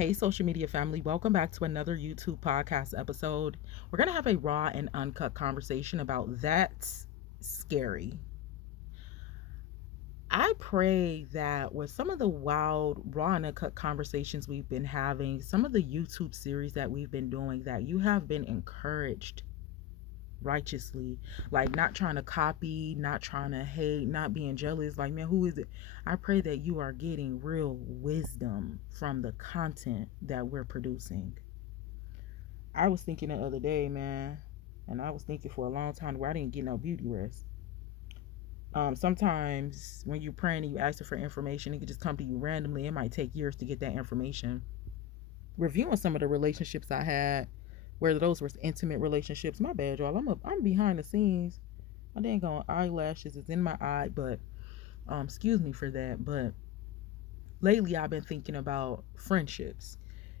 Hey, social media family, welcome back to another YouTube podcast episode. We're going to have a raw and uncut conversation about That's Scary. I pray that with some of the wild, raw, and uncut conversations we've been having, some of the YouTube series that we've been doing, that you have been encouraged righteously, like not trying to copy, not trying to hate, not being jealous. Like, man, who is it? I pray that you are getting real wisdom from the content that we're producing. I was thinking the other day, man, and I was thinking for a long time where I didn't get no beauty rest. Sometimes when you're praying and you ask for information, it could just come to you randomly. It might take years to get that information. Reviewing some of the relationships I had, whether those were intimate relationships. My bad, y'all. I'm behind the scenes. My dang on eyelashes is in my eye, but excuse me for that. But lately I've been thinking about friendships.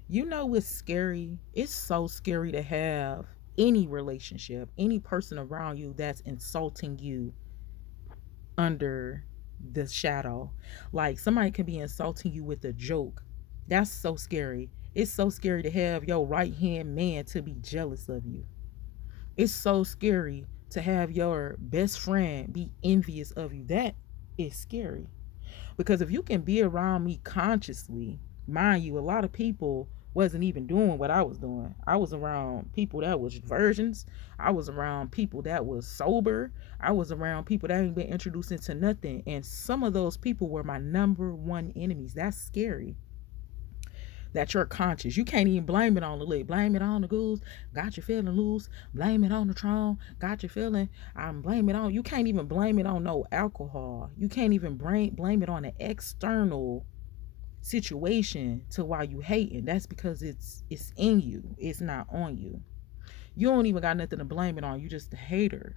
You know what's scary? It's so scary to have any relationship, any person around you that's insulting you under the shadow. Like somebody can be insulting you with a joke. That's so scary. It's so scary to have your right hand man to be jealous of you. It's so scary to have your best friend be envious of you. That is scary. Because if you can be around me consciously, mind you, a lot of people wasn't even doing what I was doing. I was around people that was virgins. I was around people that was sober. I was around people that hadn't been introduced into nothing. And some of those people were my number one enemies. That's scary. That you're conscious. You can't even blame it on the leg. Blame it on the goose. Got you feeling loose. Blame it on the tron. Got you feeling. I'm blame it on. You can't even blame it on no alcohol. You can't even blame it on an external situation to why you hating. That's because it's in you. It's not on you. You don't even got nothing to blame it on. You just a hater.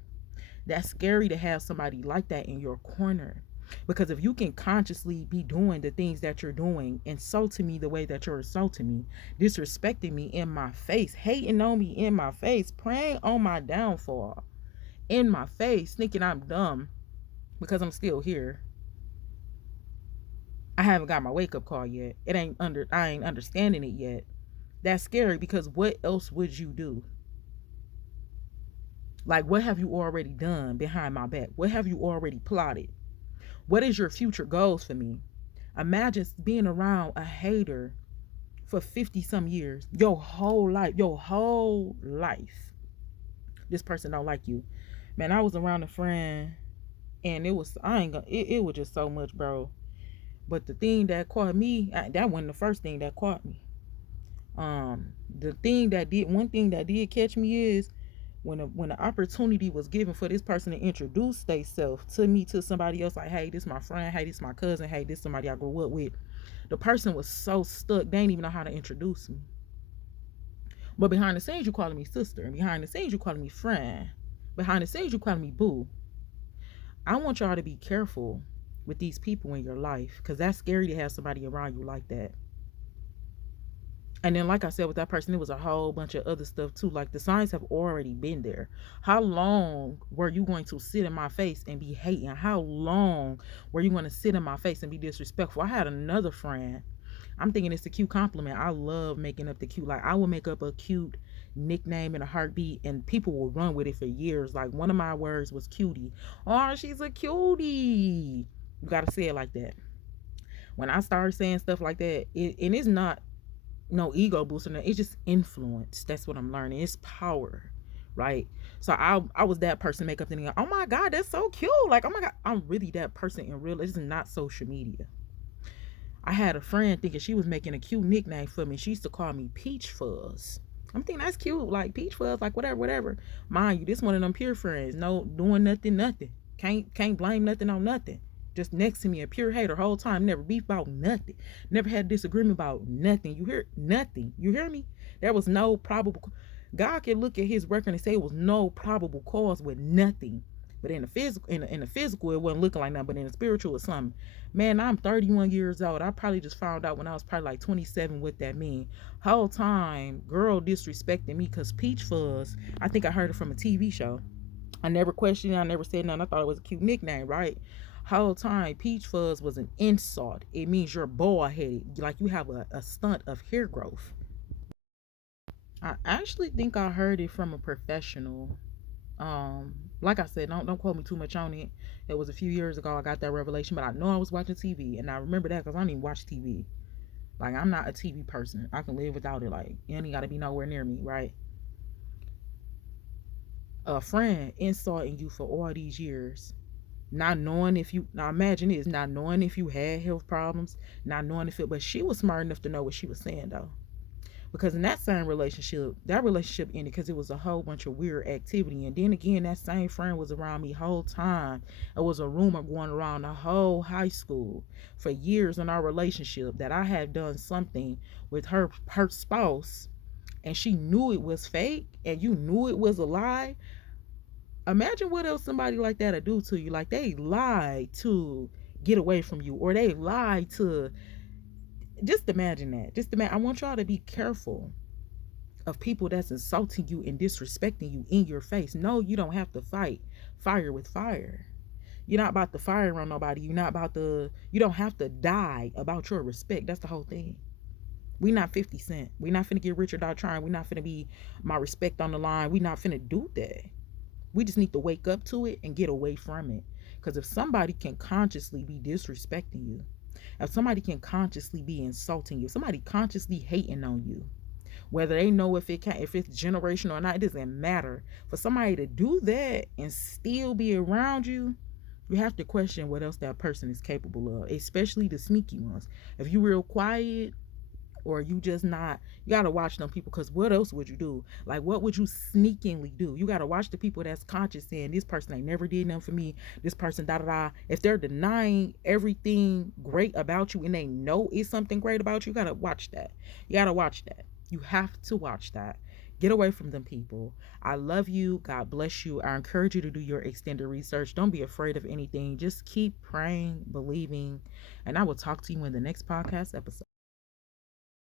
That's scary to have somebody like that in your corner. Because if you can consciously be doing the things that you're doing, insulting me the way that you're insulting me, disrespecting me in my face, hating on me in my face, praying on my downfall in my face, thinking I'm dumb because I'm still here. I haven't got my wake up call yet. I ain't understanding it yet. That's scary because what else would you do? Like, what have you already done behind my back? What have you already plotted? What is your future goals for me? Imagine being around a hater for 50 some years, your whole life. This person don't like you. Man, I was around a friend and it was just so much, bro. But the thing that caught me, that wasn't the first thing that caught me. One thing that did catch me is when the opportunity was given for this person to introduce themselves to me, to somebody else, like, hey, this my friend, hey, this my cousin, hey, this somebody I grew up with. The person was so stuck, they didn't even know how to introduce me. But behind the scenes, you calling me sister, and behind the scenes, you calling me friend. Behind the scenes, you calling me boo. I want y'all to be careful with these people in your life, because that's scary to have somebody around you like that. And then, like I said, with that person, it was a whole bunch of other stuff too. Like, the signs have already been there. How long were you going to sit in my face and be hating? How long were you going to sit in my face and be disrespectful? I had another friend. I'm thinking it's a cute compliment. I love making up the cute. Like, I will make up a cute nickname in a heartbeat, and people will run with it for years. Like, one of my words was cutie. Oh, she's a cutie. You got to say it like that. When I started saying stuff like that, and it's not no ego booster, it's just influence. That's what I'm learning. It's power, right? So I was that person, make up thinking, oh my god, that's so cute. Like, oh my god, I'm really that person in real. It's not social media. I had a friend thinking she was making a cute nickname for me. She used to call me Peach Fuzz. I'm thinking that's cute, like Peach Fuzz, like whatever. Mind you, this one of them pure friends. No doing nothing. Can't blame nothing on nothing. Just next to me, a pure hater whole time. Never beef about nothing. Never had a disagreement about nothing. You hear nothing. You hear me? There was no probable. God can look at his record and say it was no probable cause with nothing. But in the physical, it wasn't looking like nothing. But in the spiritual, it's something. Man, I'm 31 years old. I probably just found out when I was probably like 27 what that mean. Whole time, girl disrespecting me because Peach Fuzz. I think I heard it from a TV show. I never questioned it. I never said nothing. I thought it was a cute nickname, right? Whole time peach fuzz was an insult. It means you're bald headed, like you have a stunt of hair growth. I actually think I heard it from a professional. Like I said, don't quote me too much on it. It was a few years ago I got that revelation, but I know I was watching TV, and I remember that because I don't even watch TV. Like, I'm not a TV person. I can live without it. Like, it ain't gotta be nowhere near me, right? A friend insulting you for all these years, not knowing if you, now imagine this, not knowing if you had health problems, not knowing if it, but she was smart enough to know what she was saying though. Because in that same relationship, that relationship ended because it was a whole bunch of weird activity. And then again, that same friend was around me whole time. It was a rumor going around the whole high school for years in our relationship that I had done something with her spouse, and she knew it was fake and you knew it was a lie. Imagine what else somebody like that would do to you. Like, they lied to get away from you, or they lied to, just imagine that. Just imagine. I want y'all to be careful of people that's insulting you and disrespecting you in your face. No, you don't have to fight fire with fire. You're not about to fire on nobody. You're not about to, you don't have to die about your respect. That's the whole thing. We not 50 Cent. We not finna get Richard out trying. We not finna be my respect on the line. We not finna do that. We just need to wake up to it and get away from it. Because if somebody can consciously be disrespecting you, if somebody can consciously be insulting you, if somebody consciously hating on you, whether they know if it's generational or not, it doesn't matter. For somebody to do that and still be around you, you have to question what else that person is capable of, especially the sneaky ones. If you real quiet, or you just not, you gotta watch them people, because what else would you do? Like, what would you sneakingly do? You gotta watch the people that's conscious saying this person ain't never did nothing for me, this person da da da. If they're denying everything great about you and they know it's something great about you, you gotta watch that. You gotta watch that. You have to watch that. Get away from them people. I love you. God bless you. I encourage you to do your extended research. Don't be afraid of anything. Just keep praying, believing, and I will talk to you in the next podcast episode.